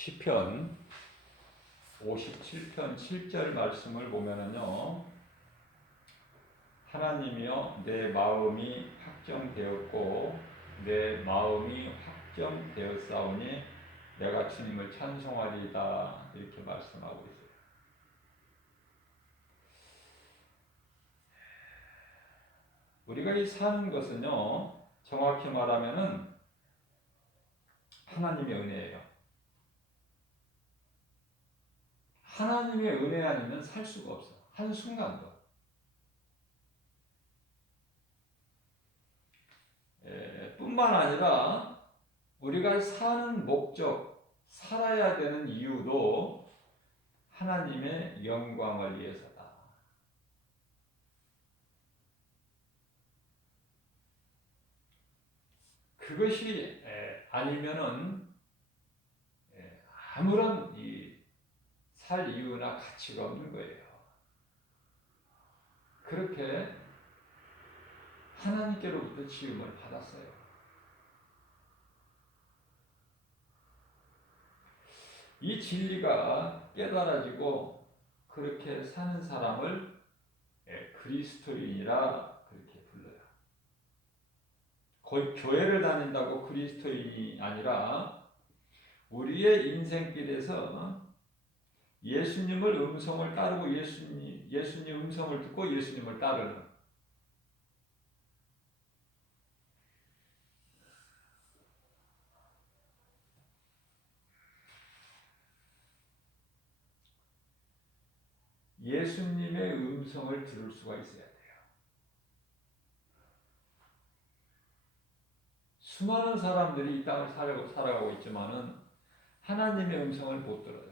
시편 57편 7절 말씀을 보면은요, 하나님이여 내 마음이 확정되었고 내 마음이 확정되었사오니 내가 주님을 찬송하리이다, 이렇게 말씀하고 있어요. 우리가 이 사는 것은요, 정확히 말하면은 하나님의 은혜예요. 하나님의 은혜 아니면 살 수가 없어. 한순간도. 뿐만 아니라 우리가 사는 목적, 살아야 되는 이유도 하나님의 영광을 위해서다. 그것이 아니면은 아무런 살 이유나 가치가 없는 거예요. 그렇게 하나님께로부터 지음을 받았어요. 이 진리가 깨달아지고 그렇게 사는 사람을 그리스도인이라 그렇게 불러요. 거의 교회를 다닌다고 그리스도인이 아니라 우리의 인생길에서 예수님을 음성을 따르고 예수님 음성을 듣고 예수님을 따르는, 예수님의 음성을 들을 수가 있어야 돼요. 수많은 사람들이 이 땅을 살아가고 있지만은 하나님의 음성을 못 들어요.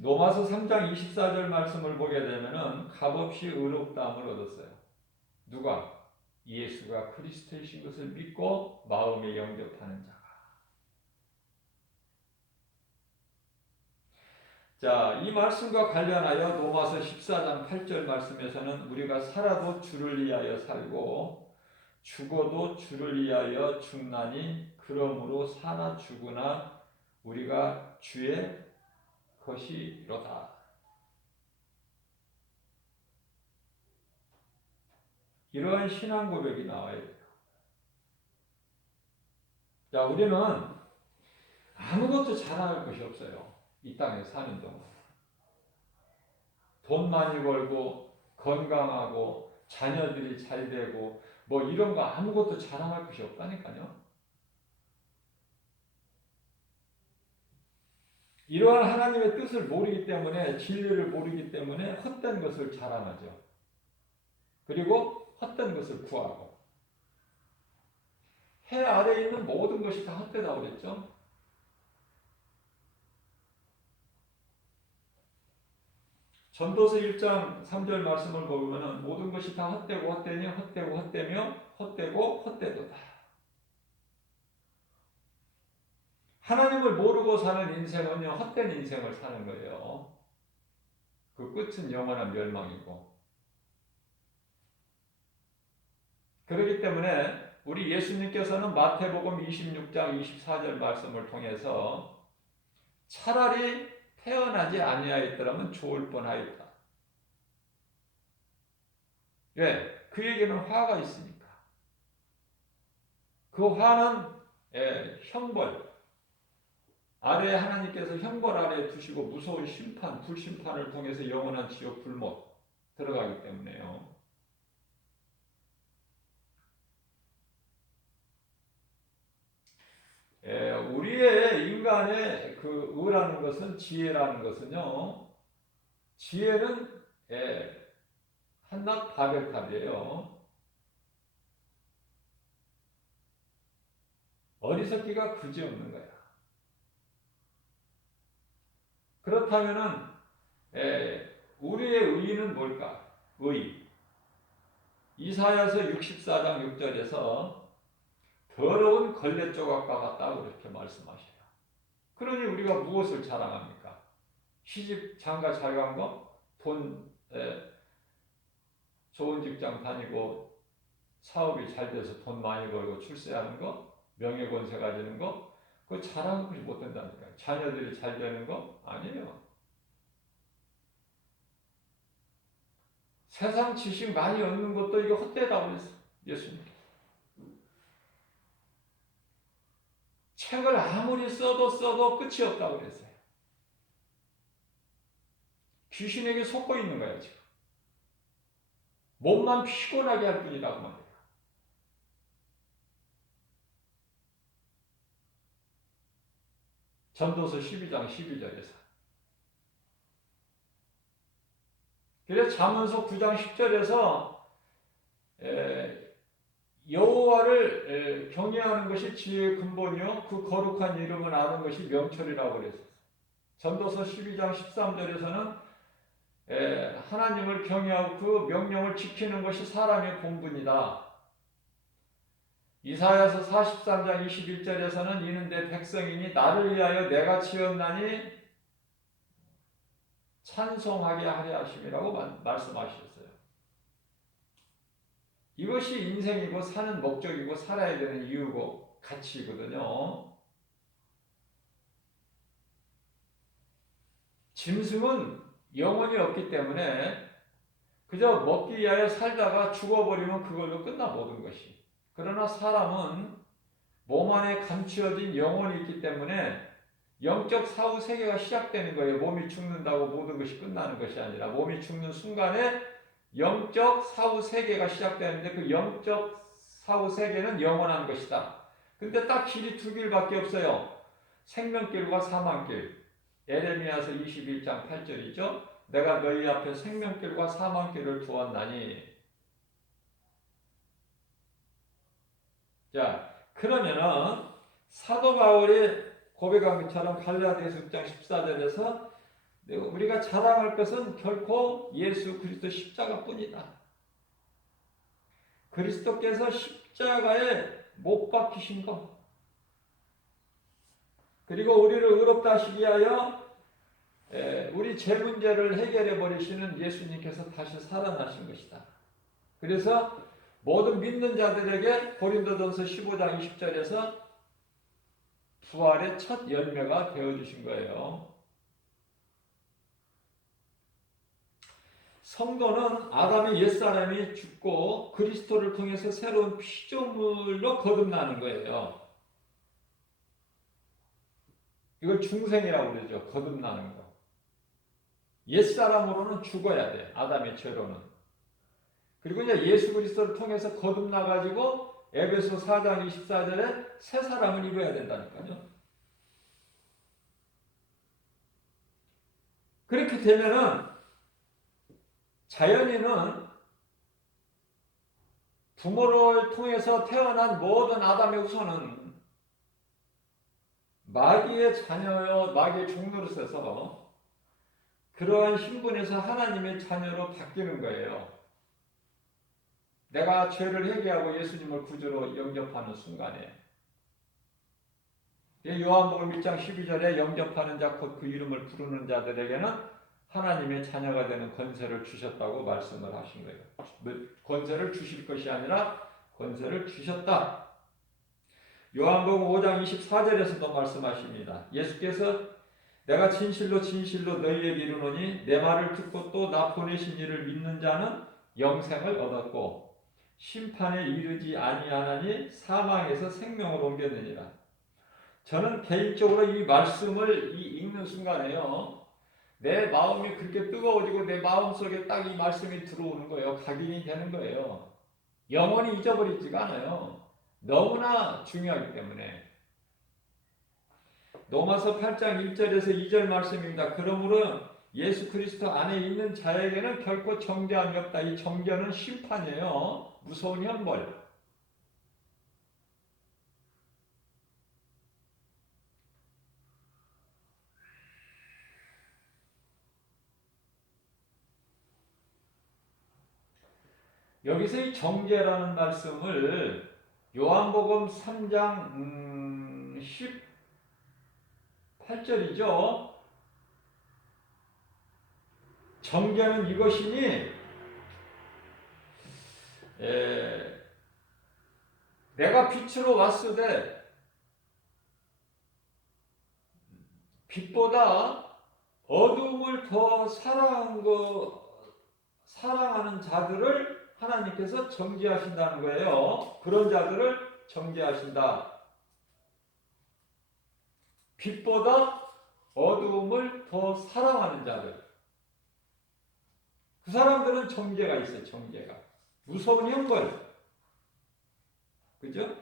로마서 3장 24절 말씀을 보게 되면은 값없이 의롭다함을 얻었어요. 누가? 예수가 그리스도이신 것을 믿고 마음에 영접하는 자가. 자, 이 말씀과 관련하여 로마서 14장 8절 말씀에서는 우리가 살아도 주를 위하여 살고 죽어도 주를 위하여 죽나니 그러므로 사나 죽으나 우리가 주의 것이로다. 이러한 신앙 고백이 나와야 돼요. 자, 우리는 아무것도 자랑할 것이 없어요. 이 땅에 사는 동안. 돈 많이 벌고 건강하고 자녀들이 잘 되고 뭐 이런 거 아무것도 자랑할 것이 없다니까요. 이러한 하나님의 뜻을 모르기 때문에, 진리를 모르기 때문에 헛된 것을 자랑하죠. 그리고 헛된 것을 구하고. 해 아래에 있는 모든 것이 다 헛되다고 그랬죠. 전도서 1장 3절 말씀을 보면 모든 것이 다 헛되고 헛되며 헛되고 헛되며 헛되고 헛되도다. 하나님을 모르고 사는 인생은요, 헛된 인생을 사는 거예요. 그 끝은 영원한 멸망이고. 그렇기 때문에 우리 예수님께서는 마태복음 26장 24절 말씀을 통해서 차라리 태어나지 아니하였더라면 좋을 뻔하였다. 왜? 그에게는 화가 있으니까. 그 화는 형벌, 아래 하나님께서 형벌 아래에 두시고 무서운 심판, 불심판을 통해서 영원한 지옥 불못 들어가기 때문에요. 우리의 인간의 그 의라는 것은, 지혜라는 것은요, 지혜는 한낱 바벨탑이에요. 어리석기가 그지없는 거야. 그렇다면은 우리의 의는 뭘까? 의. 이사야서 64장 6절에서 더러운 걸레 조각과 같다고 그렇게 말씀하셔요. 그러니 우리가 무엇을 자랑합니까? 시집 장가 잘 간 거? 돈, 좋은 직장 다니고 사업이 잘 돼서 돈 많이 벌고 출세하는 거, 명예 권세 가지는 거, 그거 자랑하고 못 된다니까요. 자녀들이 잘 되는 거 아니에요. 세상 지식 많이 얻는 것도 이게 헛되다고 그랬어. 예수님. 책을 아무리 써도 끝이 없다고 그랬어요. 귀신에게 속고 있는 거야, 지금. 몸만 피곤하게 할 뿐이라고 말해요. 전도서 12장 12절에서. 그래서 잠언서 9장 10절에서 여호와를 경외하는 것이 지혜의 근본이요 그 거룩한 이름을 아는 것이 명철이라고 그랬어요. 전도서 12장 13절에서는 하나님을 경외하고 그 명령을 지키는 것이 사람의 본분이다. 이사야서 43장 21절에서는 이는 내 백성이니 나를 위하여 내가 지었나니 찬송하게 하려 하심이라고 말씀하셨어요. 이것이 인생이고 사는 목적이고 살아야 되는 이유고 가치거든요. 짐승은 영혼이 없기 때문에 그저 먹기 위하여 살다가 죽어버리면 그걸로 끝나 모든 것이. 그러나 사람은 몸 안에 감추어진 영혼이 있기 때문에 영적 사후 세계가 시작되는 거예요. 몸이 죽는다고 모든 것이 끝나는 것이 아니라 몸이 죽는 순간에 영적 사후 세계가 시작되는데 그 영적 사후 세계는 영원한 것이다. 근데 딱 길이 두 길밖에 없어요. 생명길과 사망길. 에레미야서 21장 8절이죠. 내가 너희 앞에 생명길과 사망길을 두었나니. 자, 그러면은 사도 바울이 고백한 것처럼 갈라디아서 6장 14절에서 우리가 자랑할 것은 결코 예수 그리스도 십자가뿐이다. 그리스도께서 십자가에 못 박히신 것, 그리고 우리를 의롭다 하시기 위하여 우리 죄 문제를 해결해 버리시는 예수님께서 다시 살아나신 것이다. 그래서 모든 믿는 자들에게 고린도전서 15장 20절에서 부활의 첫 열매가 되어주신 거예요. 성도는 아담의 옛사람이 죽고 그리스도를 통해서 새로운 피조물로 거듭나는 거예요. 이걸 중생이라고 그러죠. 거듭나는 거. 옛사람으로는 죽어야 돼. 아담의 죄로는. 그리고 이제 예수 그리스도를 통해서 거듭나가지고 에베소 4장 24절에 새 사람을 입어야 된다니까요. 그렇게 되면은 자연인은 부모를 통해서 태어난 모든 아담의 후손은 마귀의 자녀요, 마귀의 종노릇에서 그러한 신분에서 하나님의 자녀로 바뀌는 거예요. 내가 죄를 회개하고 예수님을 구주로 영접하는 순간에. 요한복음 1장 12절에 영접하는 자 곧 그 이름을 부르는 자들에게는 하나님의 자녀가 되는 권세를 주셨다고 말씀을 하신 거예요. 권세를 주실 것이 아니라 권세를 주셨다. 요한복음 5장 24절에서도 말씀하십니다. 예수께서 내가 진실로 진실로 너희에게 이르노니 내 말을 듣고 또 나 보내신 이를 믿는 자는 영생을 얻었고 심판에 이르지 아니하나니 사망에서 생명으로 옮겼느니라. 저는 개인적으로 이 말씀을 읽는 순간에요. 내 마음이 그렇게 뜨거워지고 내 마음속에 딱 이 말씀이 들어오는 거예요. 각인이 되는 거예요. 영원히 잊어버리지가 않아요. 너무나 중요하기 때문에. 로마서 8장 1절에서 2절 말씀입니다. 그러므로 예수 그리스도 안에 있는 자에게는 결코 정죄함이 없다. 이 정죄는 심판이에요. 무서운 형벌. 여기서 이 정죄라는 말씀을 요한복음 3장 18절이죠. 정죄는 이것이니 내가 빛으로 왔을 때 빛보다 어둠을 더 사랑하는 자들을 하나님께서 정죄하신다는 거예요. 그런 자들을 정죄하신다. 빛보다 어두움을 더 사랑하는 자들. 그 사람들은 정죄가 있어요. 정죄가. 무서운 형벌. 그죠?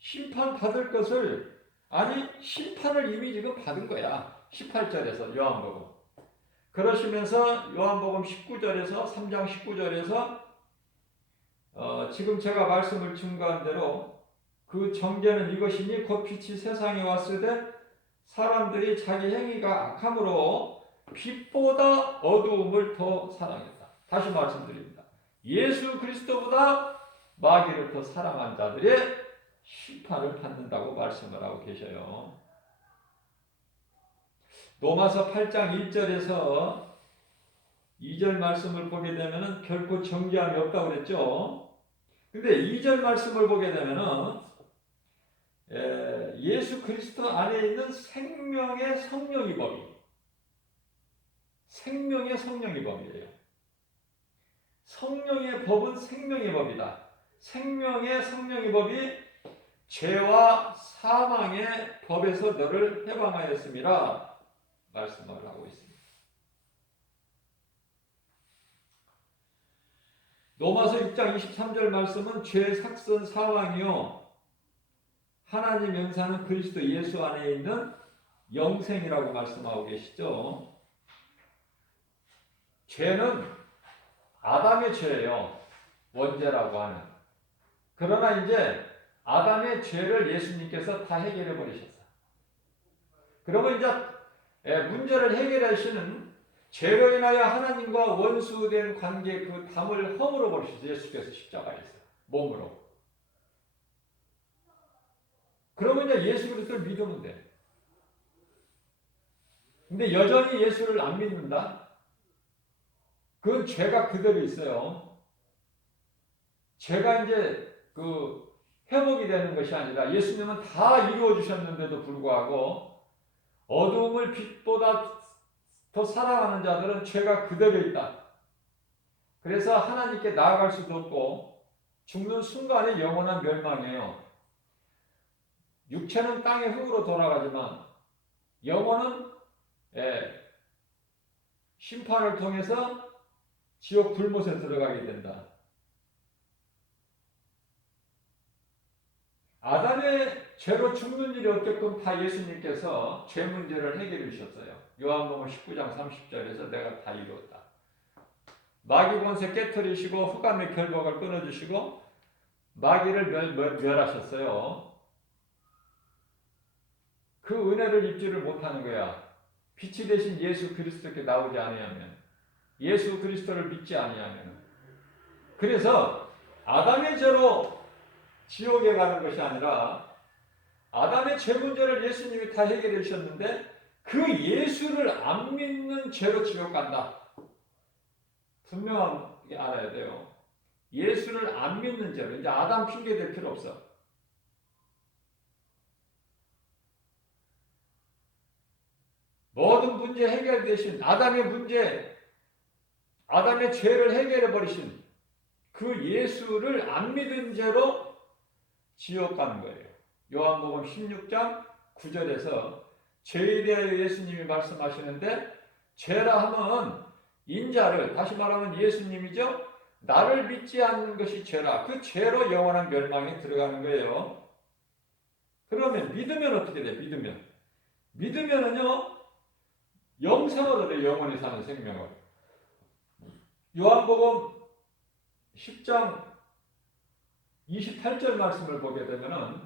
심판 받을 것을, 아니 심판을 이미 지금 받은 거야. 18절에서 요한복음. 그러시면서 요한복음 19절에서 3장 19절에서 지금 제가 말씀을 증거한 대로 그 정죄는 이것이니 곧 빛이 세상에 왔을 때 사람들이 자기 행위가 악함으로 빛보다 어두움을 더 사랑했다. 다시 말씀드립니다. 예수 그리스도보다 마귀를 더 사랑한 자들의 심판을 받는다고 말씀을 하고 계셔요. 로마서 8장 1절에서 2절 말씀을 보게 되면 결코 정죄함이 없다고 그랬죠. 근데 2절 말씀을 보게 되면 예수 그리스도 안에 있는 생명의 성령의 법이, 생명의 성령의 법이에요. 성령의 법은 생명의 법이다. 생명의 성령의 법이 죄와 사망의 법에서 너를 해방하였음이라 말씀을 하고 있습니다. 로마서 6장 23절 말씀은 죄, 삭선, 사망이요 하나님 영사는 그리스도 예수 안에 있는 영생이라고 말씀하고 계시죠. 죄는 아담의 죄예요. 원죄라고 하는. 그러나 이제 아담의 죄를 예수님께서 다 해결해 버리셨어요. 그러면 이제 문제를 해결하시는, 죄로 인하여 하나님과 원수된 관계 그 담을 허물어 버리셨어요. 예수께서 십자가에서 몸으로. 그러면 이제 예수 그리스도를 믿으면 돼. 근데 여전히 예수를 안 믿는다? 그건 죄가 그대로 있어요. 죄가 이제 회복이 되는 것이 아니라 예수님은 다 이루어 주셨는데도 불구하고 어두움을 빛보다 더 사랑하는 자들은 죄가 그대로 있다. 그래서 하나님께 나아갈 수도 없고 죽는 순간에 영원한 멸망이에요. 육체는 땅의 흙으로 돌아가지만 영혼은 심판을 통해서 지옥 불못에 들어가게 된다. 아담의 죄로 죽는 일이 없게끔 다 예수님께서 죄 문제를 해결해 주셨어요. 요한복음 19장 30절에서 내가 다 이루었다. 마귀 권세 깨뜨리시고 흑암의 결박을 끊어주시고 마귀를 멸하셨어요. 그 은혜를 입지를 못하는 거야. 빛이 되신 예수 그리스도께 나오지 아니하면, 예수 그리스도를 믿지 아니하면. 그래서 아담의 죄로 지옥에 가는 것이 아니라 아담의 죄 문제를 예수님이 다 해결해 주셨는데 그 예수를 안 믿는 죄로 지옥 간다. 분명하게 알아야 돼요. 예수를 안 믿는 죄로. 이제 아담 핑계 댈 필요 없어. 모든 문제 해결되신 아담의 문제, 아담의 죄를 해결해 버리신 그 예수를 안 믿은 죄로 지옥 가는 거예요. 요한복음 16장 9절에서 죄에 대하여 예수님이 말씀하시는데, 죄라 하면 인자를, 다시 말하면 예수님이죠. 나를 믿지 않는 것이 죄라. 그 죄로 영원한 멸망에 들어가는 거예요. 그러면 믿으면 어떻게 돼? 믿으면은요 영생을 얻어요. 영원히 사는 생명을. 요한복음 10장 28절 말씀을 보게 되면은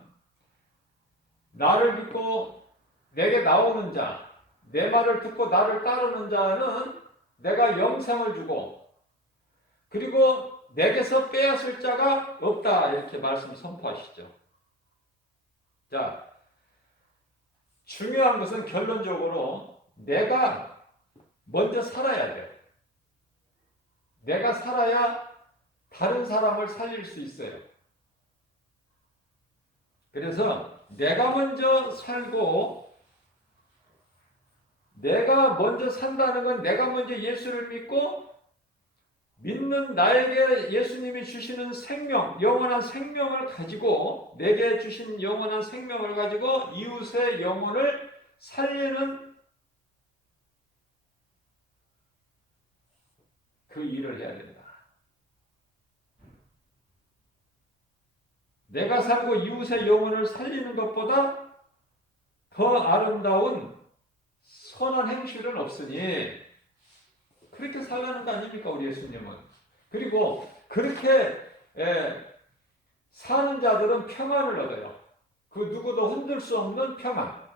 나를 믿고 내게 나오는 자, 내 말을 듣고 나를 따르는 자는 내가 영생을 주고 그리고 내게서 빼앗을 자가 없다. 이렇게 말씀 선포하시죠. 자, 중요한 것은 결론적으로 내가 먼저 살아야 돼. 내가 살아야 다른 사람을 살릴 수 있어요. 그래서 내가 먼저 살고, 내가 먼저 산다는 건 내가 먼저 예수를 믿고 믿는 나에게 예수님이 주시는 생명, 영원한 생명을 가지고, 내게 주신 영원한 생명을 가지고 이웃의 영혼을 살리는 그 일을 해야 된다. 내가 살고 이웃의 영혼을 살리는 것보다 더 아름다운 선한 행실은 없으니 그렇게 살라는 거 아닙니까, 우리 예수님은. 그리고 그렇게 사는 자들은 평안을 얻어요. 그 누구도 흔들 수 없는 평안.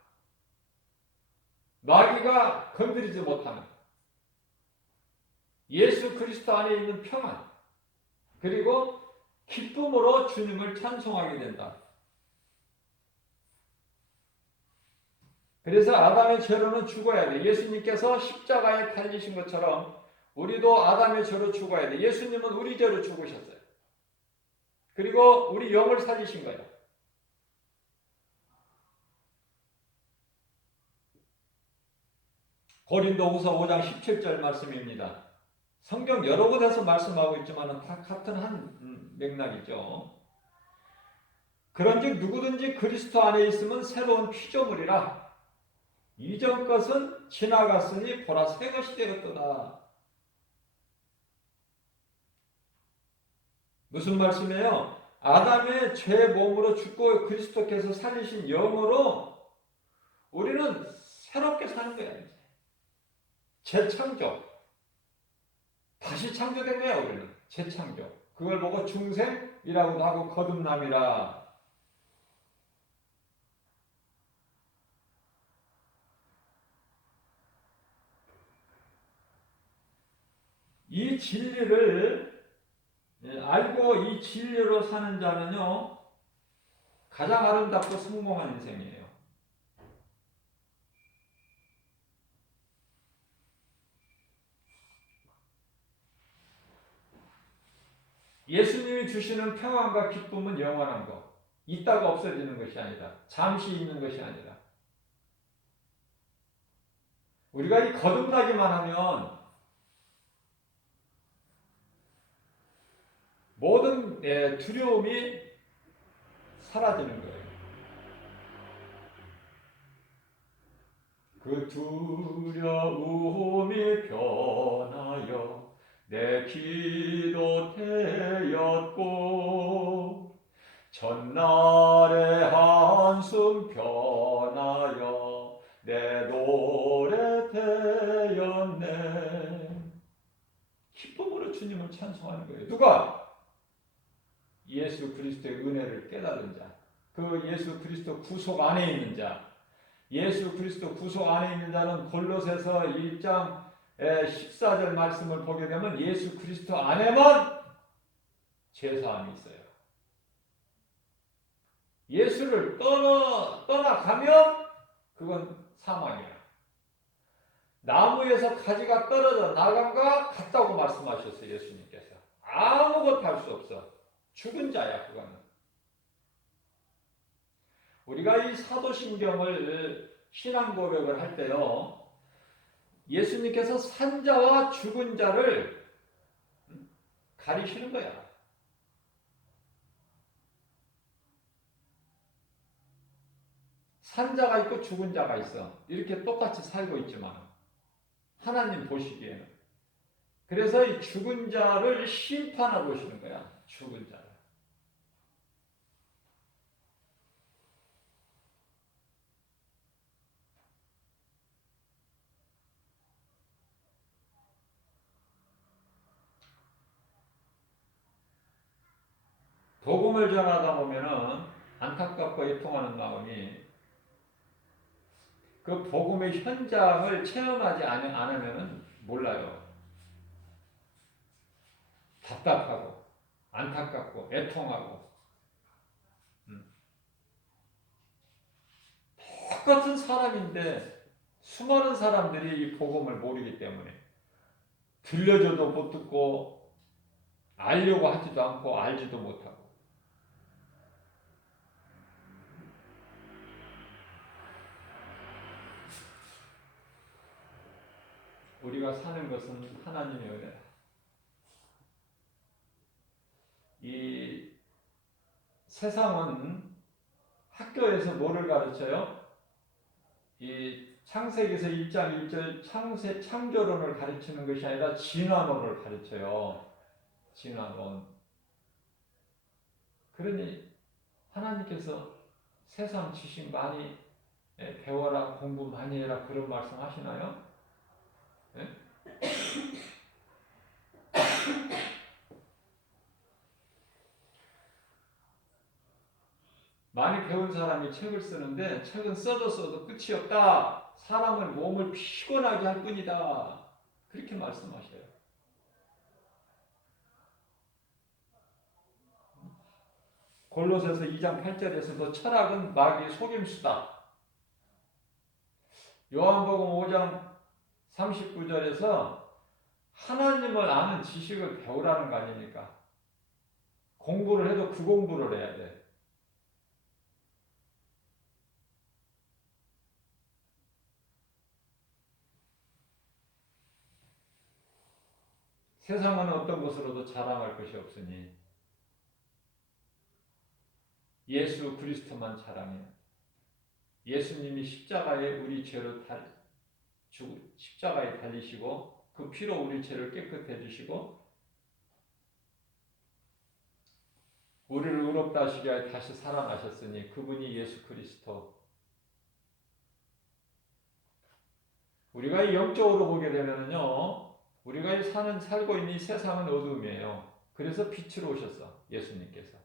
마귀가 건드리지 못하는 예수 그리스도 안에 있는 평안. 그리고 기쁨으로 주님을 찬송하게 된다. 그래서 아담의 죄로는 죽어야 돼. 예수님께서 십자가에 달리신 것처럼 우리도 아담의 죄로 죽어야 돼. 예수님은 우리 죄로 죽으셨어요. 그리고 우리 영을 살리신 거예요. 고린도후서 5장 17절 말씀입니다. 성경 여러 곳에서 말씀하고 있지만 다 같은 한 맥락이죠. 그런즉 누구든지 그리스도 안에 있으면 새로운 피조물이라. 이전 것은 지나갔으니 보라 새 것이 되었도다. 무슨 말씀이에요? 아담의 죄 몸으로 죽고 그리스도께서 살리신 영으로 우리는 새롭게 사는 거야. 이제. 재창조. 다시 창조된 거야, 우리는. 재창조. 그걸 보고 중생이라고도 하고 거듭남이라. 이 진리를 알고 이 진리로 사는 자는요, 가장 아름답고 성공한 인생이에요. 예수님이 주시는 평안과 기쁨은 영원한 것. 있다가 없어지는 것이 아니다. 잠시 있는 것이 아니라. 우리가 이 거듭나기만 하면 모든 두려움이 사라지는 거예요. 그 두려움이 변하여 내 기도 되었고 전날의 한숨 변하여 내 노래 되었네. 기쁨으로 주님을 찬송하는 거예요. 누가? 예수 그리스도의 은혜를 깨달은 자, 그 예수 그리스도 구속 안에 있는 자, 예수 그리스도 구속 안에 있는 자는 골로새서 1장 14절 말씀을 보게 되면 예수 그리스도 안에만 죄사함이 있어요. 예수를 떠나가면 그건 사망이야. 나무에서 가지가 떨어져 나간과 같다고 말씀하셨어요. 예수님께서. 아무것도 할 수 없어. 죽은 자야, 그거는. 우리가 이 사도신경을 신앙 고백을 할 때요, 예수님께서 산자와 죽은 자를 가리시는 거야. 산자가 있고 죽은 자가 있어. 이렇게 똑같이 살고 있지만 하나님 보시기에는. 그래서 이 죽은 자를 심판하고 오시는 거야. 죽은 자를. 복음을 전하다 보면은 안타깝고 애통하는 마음이, 그 복음의 현장을 체험하지 않으면 몰라요. 답답하고 안타깝고 애통하고 똑같은 사람인데 수많은 사람들이 이 복음을 모르기 때문에 들려줘도 못 듣고 알려고 하지도 않고 알지도 못하고. 우리가 사는 것은 하나님의 은혜다. 이 세상은 학교에서 뭐를 가르쳐요? 이 창세기에서 1장 1절 창조론을 가르치는 것이 아니라 진화론을 가르쳐요. 진화론. 그러니 하나님께서 세상 지식 많이 배워라, 공부 많이 해라 그런 말씀 하시나요? 네? 많이 배운 사람이 책을 쓰는데 책은 써도 끝이 없다. 사람은 몸을 피곤하게 할 뿐이다. 그렇게 말씀하셔요. 골로새서 2장 8절에서도 철학은 마귀의 속임수다. 요한복음 5장 39절에서 하나님을 아는 지식을 배우라는 거 아닙니까? 공부를 해도 그 공부를 해야 돼. 세상은 어떤 것으로도 자랑할 것이 없으니 예수 그리스도만 자랑해요. 예수님이 십자가에 우리 죄를 십자가에 달리시고 그 피로 우리 죄를 깨끗해 주시고 우리를 의롭다 하시기 위하여 다시 살아나셨으니 그분이 예수 그리스도. 우리가 영적으로 보게 되면요, 우리가 살고 있는 이 세상은 어둠이에요. 그래서 빛으로 오셨어, 예수님께서.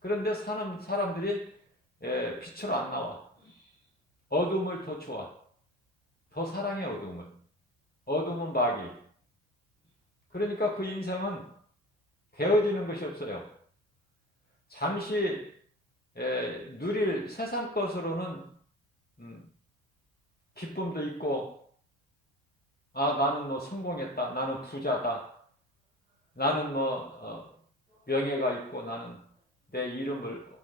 그런데 사람들이 빛으로 안 나와. 어둠을 더 좋아. 더 사랑해, 어둠을. 어둠은 마귀. 그러니까 그 인생은 되어지는 것이 없어요. 잠시 누릴 세상 것으로는 기쁨도 있고, 나는 뭐 성공했다, 나는 부자다, 나는 뭐 명예가 있고, 나는 내 이름을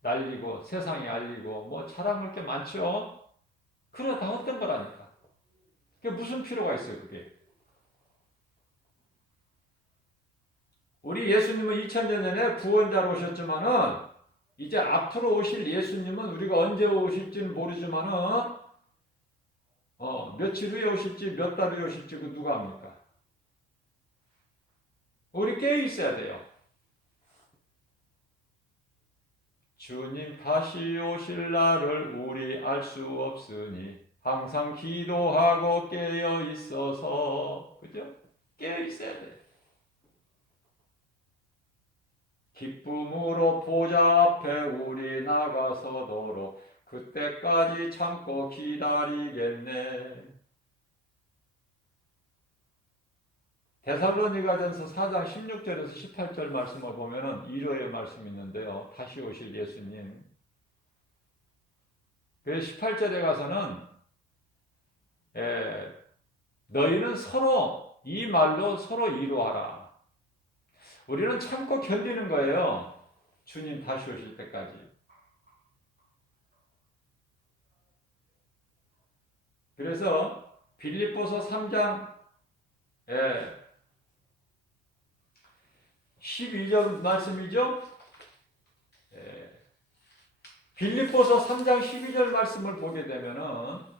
날리고 세상에 알리고 뭐 자랑할 게 많죠. 그러나 다 헛된 거라니까. 그게 무슨 필요가 있어요, 그게? 우리 예수님은 2000년 전에 구원자로 오셨지만은 이제 앞으로 오실 예수님은 우리가 언제 오실지는 모르지만은 며칠 후에 오실지 몇 달 후에 오실지 그 누가 압니까? 우리 깨어 있어야 돼요. 주님 다시 오실 날을 우리 알 수 없으니 항상 기도하고 깨어 있어서, 그죠? 깨어 있어야 돼. 기쁨으로 보좌 앞에 우리 나가서도록 그때까지 참고 기다리겠네. 데살로니가전서 4장 16절에서 18절 말씀을 보면은 이러의 말씀이 있는데요. 다시 오실 예수님. 그래서 18절에 가서는 너희는 서로 이 말로 서로 이루하라. 우리는 참고 견디는 거예요. 주님 다시 오실 때까지. 그래서 빌립보서 3장 12절 말씀이죠. 빌립보서 3장 12절 말씀을 보게 되면은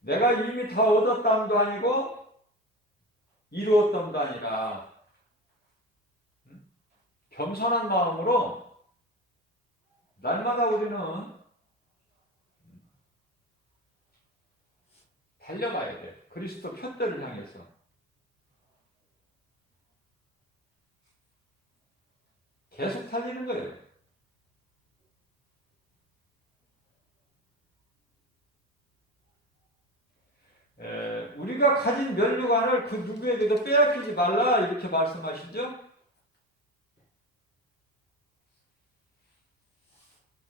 내가 이미 다 얻었다함도 아니고 이루었다함도 아니라 겸손한 마음으로 날마다 우리는 달려가야 돼. 그리스도 편대를 향해서. 계속 달리는 거예요. 우리가 가진 면류관을 그 누구에게도 빼앗기지 말라 이렇게 말씀하시죠.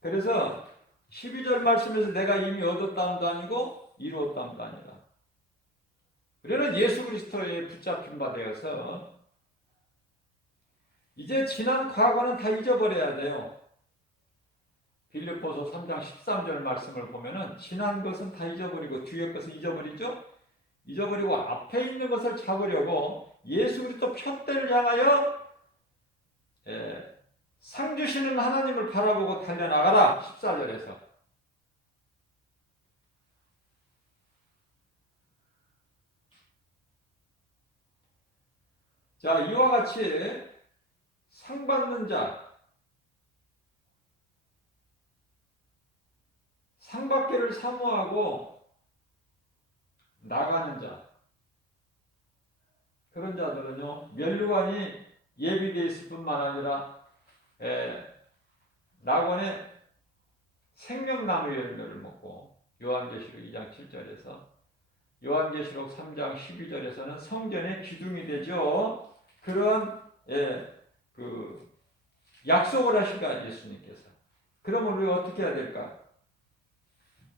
그래서 12절 말씀에서 내가 이미 얻었다함도 아니고 이루었다함도 아니라 우리는 예수 그리스도에 붙잡힌 바 되어서 이제 지난 과거는 다 잊어버려야 돼요. 빌립보서 3장 13절 말씀을 보면은 지난 것은 다 잊어버리고 뒤의 것은 잊어버리죠. 잊어버리고 앞에 있는 것을 잡으려고 예수 그리스도 편대를 향하여 상 주시는 하나님을 바라보고 달려나가라. 14절에서. 자, 이와 같이 상 받는 자, 상 받기를 사모하고 나가는 자, 그런 자들은요, 면류관이 예비되어 있을 뿐만 아니라 낙원의 생명나무 열매를 먹고, 요한계시록 2장 7절에서 요한계시록 3장 12절에서는 성전의 기둥이 되죠. 그런 그 약속을 하시가 예수님께서. 그러면 우리가 어떻게 해야 될까?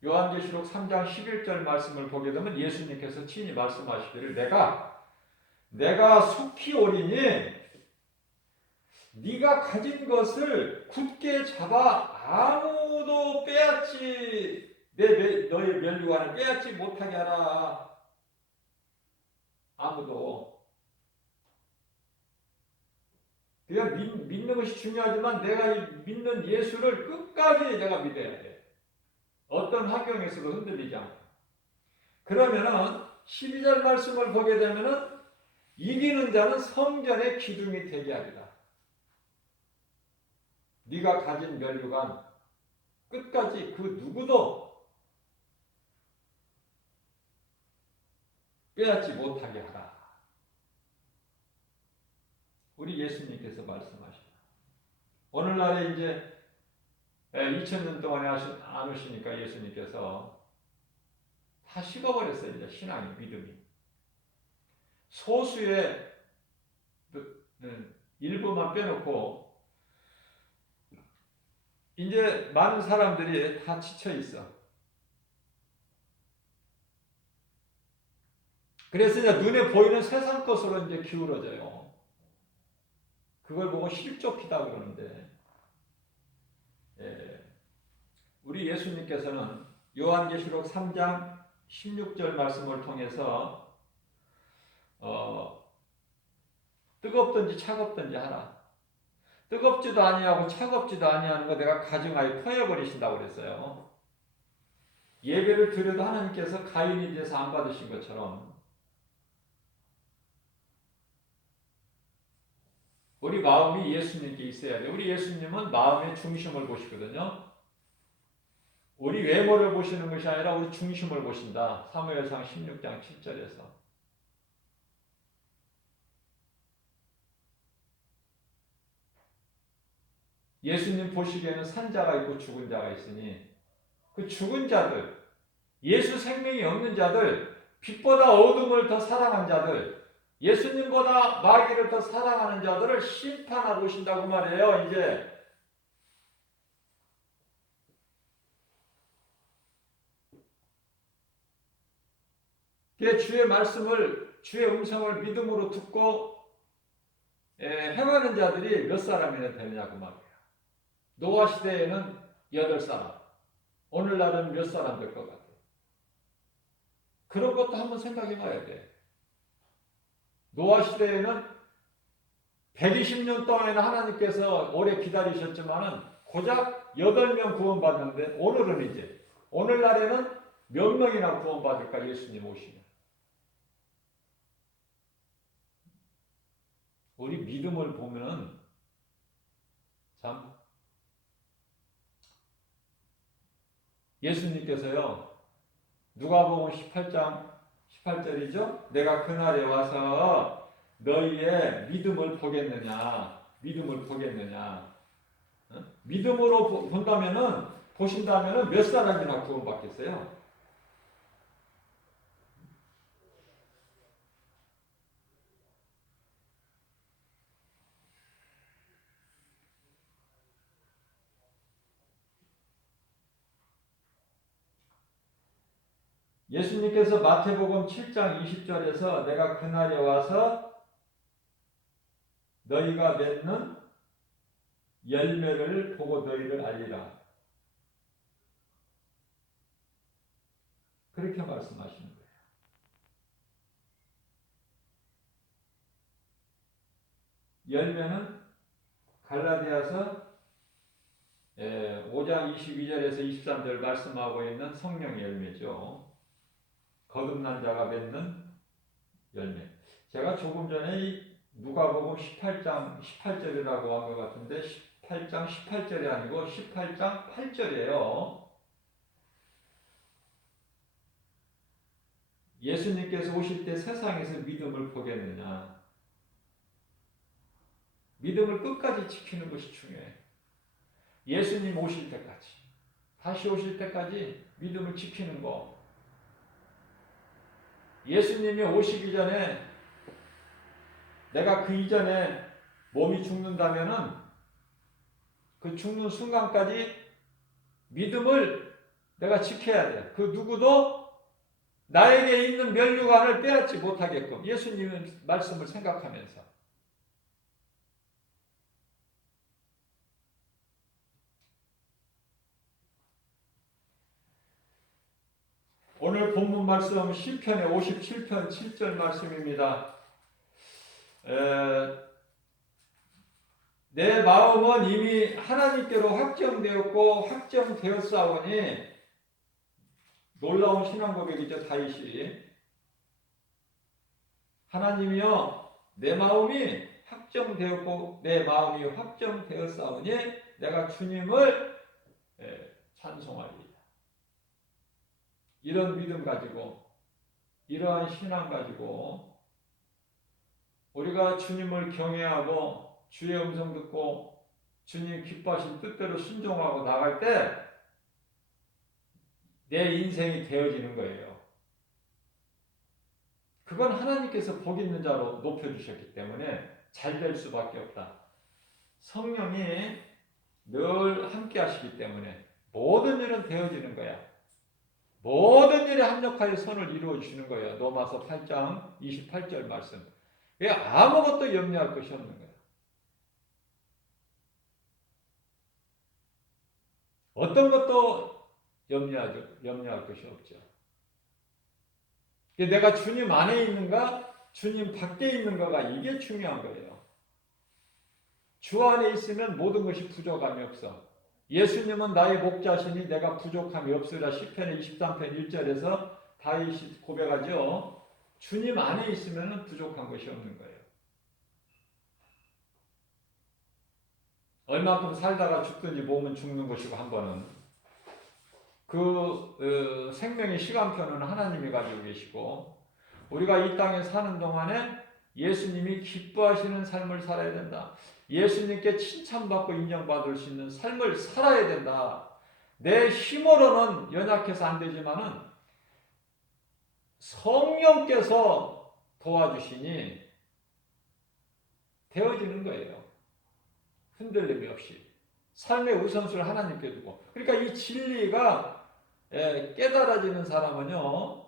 요한계시록 3장 11절 말씀을 보게 되면 예수님께서 친히 말씀하시기를 내가 속히 오리니 네가 가진 것을 굳게 잡아 아무도 빼앗지 너의 면류관을 빼앗지 못하게 하라. 아무도. 그냥 믿는 것이 중요하지만 내가 믿는 예수를 끝까지 내가 믿어야 돼. 어떤 환경에서도 흔들리지 않고. 그러면은 12절 말씀을 보게 되면은 이기는 자는 성전의 기둥이 되게 하리라. 네가 가진 면류관 끝까지 그 누구도 빼앗지 못하게 하라. 우리 예수님께서 말씀하십니다. 오늘날에 이제 2000년 동안에 안 오시니까 예수님께서 다 식어버렸어요. 이제 신앙이, 믿음이. 소수의 일부만 빼놓고 이제 많은 사람들이 다 지쳐 있어. 그래서 이제 눈에 보이는 세상 것으로 이제 기울어져요. 그걸 보고 실족이다 그러는데, 우리 예수님께서는 요한계시록 3장 16절 말씀을 통해서 뜨겁든지 차갑든지 하라. 뜨겁지도 아니하고 차갑지도 아니하는 거 내가 가증하여 토해버리신다고 그랬어요. 예배를 드려도 하나님께서 가인이 돼서 안 받으신 것처럼 우리 마음이 예수님께 있어야 돼요. 우리 예수님은 마음의 중심을 보시거든요. 우리 외모를 보시는 것이 아니라 우리 중심을 보신다. 사무엘상 16장 7절에서. 예수님 보시기에는 산자가 있고 죽은 자가 있으니 그 죽은 자들, 예수 생명이 없는 자들, 빛보다 어둠을 더 사랑한 자들, 예수님보다 마귀를 더 사랑하는 자들을 심판하고 오신다고 말해요. 이제 주의 말씀을, 주의 음성을 믿음으로 듣고 행하는 자들이 몇 사람이나 되느냐고 말이에요. 노아 시대에는 8사람, 오늘날은 몇 사람 될 것 같아요. 그런 것도 한번 생각해 봐야 돼. 노아 시대에는 120년 동안이나 하나님께서 오래 기다리셨지만은 고작 8명 구원받는데 오늘날에는 몇 명이나 구원받을까 예수님 오시면. 우리 믿음을 보면은 참 예수님께서요 누가복음 18장 18절이죠. 내가 그날에 와서 너희의 믿음을 보겠느냐. 믿음으로 보신다면은 몇 사람이나 구원받겠어요? 예수님께서 마태복음 7장 20절에서 내가 그날에 와서 너희가 맺는 열매를 보고 너희를 알리라. 그렇게 말씀하시는 거예요. 열매는 갈라디아서 5장 22절에서 23절 말씀하고 있는 성령의 열매죠. 거듭난 자가 맺는 열매. 제가 조금 전에 누가복음 18장 18절이라고 한 것 같은데 18장 18절이 아니고 18장 8절이에요. 예수님께서 오실 때 세상에서 믿음을 보겠느냐. 믿음을 끝까지 지키는 것이 중요해요. 예수님 오실 때까지, 다시 오실 때까지 믿음을 지키는 거. 예수님이 오시기 전에 내가 그 이전에 몸이 죽는다면은 그 죽는 순간까지 믿음을 내가 지켜야 돼. 그 누구도 나에게 있는 면류관을 빼앗지 못하게끔 예수님의 말씀을 생각하면서. 오늘 본문 말씀 시편의 57편 7절 말씀입니다. 내 마음은 이미 하나님께로 확정되었고 확정되었사오니 놀라운 신앙 고백이죠. 다윗이 하나님이여 내 마음이 확정되었고 내 마음이 확정되었사오니 내가 주님을 찬송하리이다. 이런 믿음 가지고 이러한 신앙 가지고 우리가 주님을 경외하고 주의 음성 듣고 주님 기뻐하신 뜻대로 순종하고 나갈 때 내 인생이 되어지는 거예요. 그건 하나님께서 복 있는 자로 높여주셨기 때문에 잘 될 수밖에 없다. 성령이 늘 함께 하시기 때문에 모든 일은 되어지는 거야. 모든 일에 합력하여 선을 이루어 주시는 거예요. 로마서 8장 28절 말씀. 아무것도 염려할 것이 없는 거예요. 어떤 것도 염려할 것이 없죠. 내가 주님 안에 있는가, 주님 밖에 있는가가 이게 중요한 거예요. 주 안에 있으면 모든 것이 부족함이 없어. 예수님은 나의 목자시니 내가 부족함이 없으라. 시편의 23편 1절에서 다윗이 고백하죠. 주님 안에 있으면 부족한 것이 없는 거예요. 얼마큼 살다가 죽든지 몸은 죽는 것이고 한 번은 생명의 시간표는 하나님이 가지고 계시고 우리가 이 땅에 사는 동안에 예수님이 기뻐하시는 삶을 살아야 된다. 예수님께 칭찬받고 인정받을 수 있는 삶을 살아야 된다. 내 힘으로는 연약해서 안 되지만은 성령께서 도와주시니 되어지는 거예요. 흔들림이 없이. 삶의 우선순위를 하나님께 두고. 그러니까 이 진리가 깨달아지는 사람은요,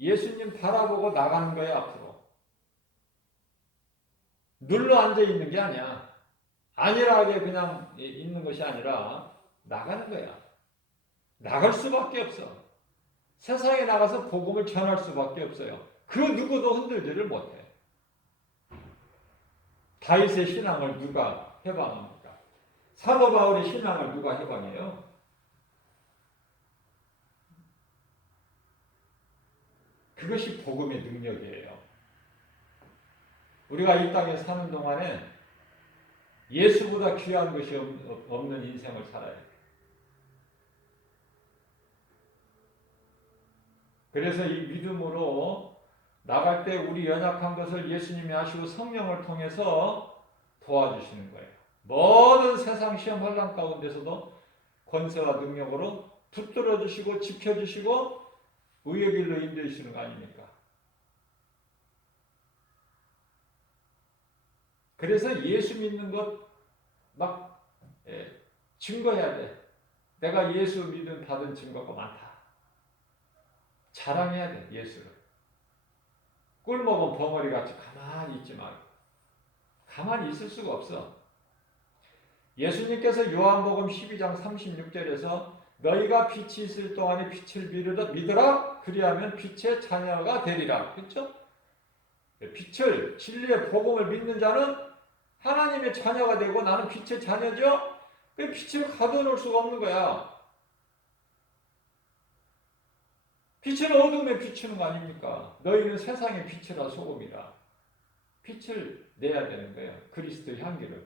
예수님 바라보고 나가는 거예요, 앞으로. 눌러 앉아 있는 게 아니야. 안일하게 그냥 있는 것이 아니라 나가는 거야. 나갈 수밖에 없어. 세상에 나가서 복음을 전할 수밖에 없어요. 그 누구도 흔들지를 못해. 다윗의 신앙을 누가 해방합니까? 사도 바울의 신앙을 누가 해방해요? 그것이 복음의 능력이에요. 우리가 이 땅에 사는 동안에 예수보다 귀한 것이 없는 인생을 살아야 돼요. 그래서 이 믿음으로 나갈 때 우리 연약한 것을 예수님이 하시고 성령을 통해서 도와주시는 거예요. 모든 세상 시험 환난 가운데서도 권세와 능력으로 붙들어 주시고 지켜주시고 의의 길로 인도해 주시는 거 아닙니까? 그래서 예수 믿는 것 막 증거해야 돼. 내가 예수 믿음 받은 증거가 많다. 자랑해야 돼, 예수를. 꿀 먹은 벙어리같이 가만히 있지 말고. 가만히 있을 수가 없어. 예수님께서 요한복음 12장 36절에서 너희가 빛이 있을 동안에 빛을 믿으라. 그리하면 빛의 자녀가 되리라. 그렇죠? 빛을, 진리의 복음을 믿는 자는 하나님의 자녀가 되고 나는 빛의 자녀죠? 그 빛을 가둬놓을 수가 없는 거야. 빛은 어둠에 비추는 거 아닙니까? 너희는 세상의 빛이라 소금이라. 빛을 내야 되는 거예요. 그리스도의 향기를.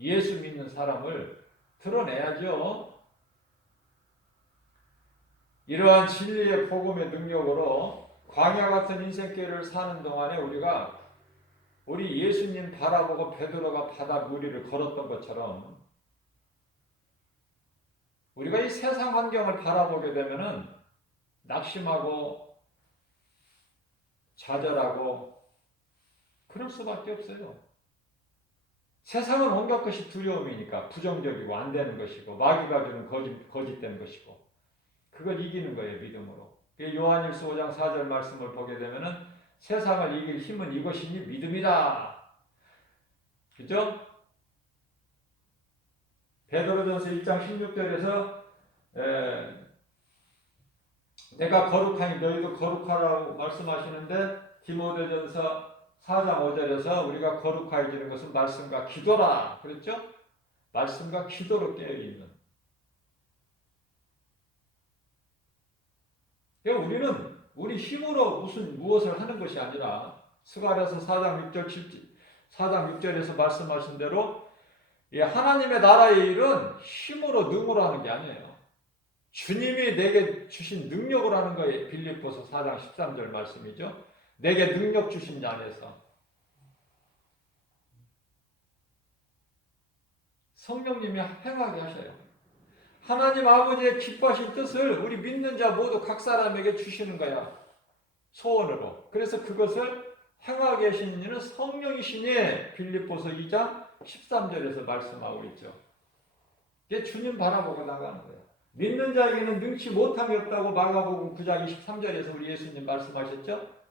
예수 믿는 사람을 드러내야죠. 이러한 진리의 복음의 능력으로 광야 같은 인생길을 사는 동안에 우리 예수님 바라보고 베드로가 바닷무리를 걸었던 것처럼 우리가 이 세상 환경을 바라보게 되면은 낙심하고 좌절하고 그럴 수밖에 없어요. 세상은 온갖 것이 두려움이니까 부정적이고 안 되는 것이고 마귀가 주는 거짓된 것이고 그걸 이기는 거예요, 믿음으로. 요한일서 5장 4절 말씀을 보게 되면은 세상을 이길 힘은 이것이니 믿음이다. 그죠? 베드로전서 1장 16절에서 내가 거룩하니 너희도 거룩하라고 말씀하시는데 디모데전서 4장 5절에서 우리가 거룩해지는 것은 말씀과 기도라. 그랬죠? 말씀과 기도로 깨어있는. 우리는 우리 힘으로 무엇을 하는 것이 아니라 스가랴서 4장 6절에서 말씀하신 대로 하나님의 나라의 일은 힘으로 능으로 하는 게 아니에요. 주님이 내게 주신 능력으로 하는 거예요. 빌립보서 4장 13절 말씀이죠. 내게 능력 주신 자 안에서. 성령님이 행하게 하셔요. 하나님 아버지의 기뻐하신 뜻을 우리 믿는 자 모두 각 사람에게 주시는 거야. 소원으로. 그래서 그것을 행하게 하시는 이는 성령이시니 빌립보서 2장 13절에서 말씀하고 있죠. 이게 주님 바라보고 나가는 거예요. 믿는 자에게는 능치 못함이 없다고 마가복음 9장 23절에서 우리 예수님 말씀하셨죠?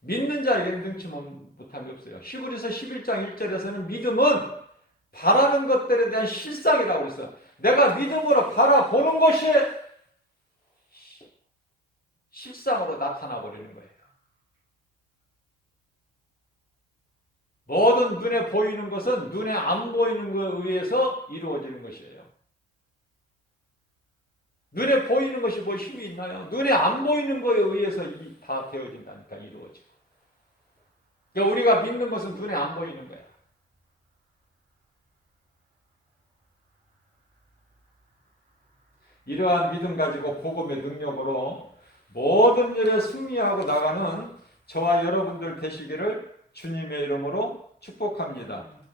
믿는 자에게는 능치 못함이 없어요. 히브리서 11장 1절에서는 믿음은 바라는 것들에 대한 실상이라고 했어요. 내가 믿음으로 바라보는 것이 실상으로 나타나 버리는 거예요. 모든 눈에 보이는 것은 눈에 안 보이는 것에 의해서 이루어지는 것이에요. 눈에 보이는 것이 뭐 힘이 있나요? 눈에 안 보이는 것에 의해서 다 되어진다니까, 이루어지고. 그러니까 우리가 믿는 것은 눈에 안 보이는 거야. 이러한 믿음 가지고 복음의 능력으로 모든 일에 승리하고 나가는 저와 여러분들 되시기를 주님의 이름으로 축복합니다.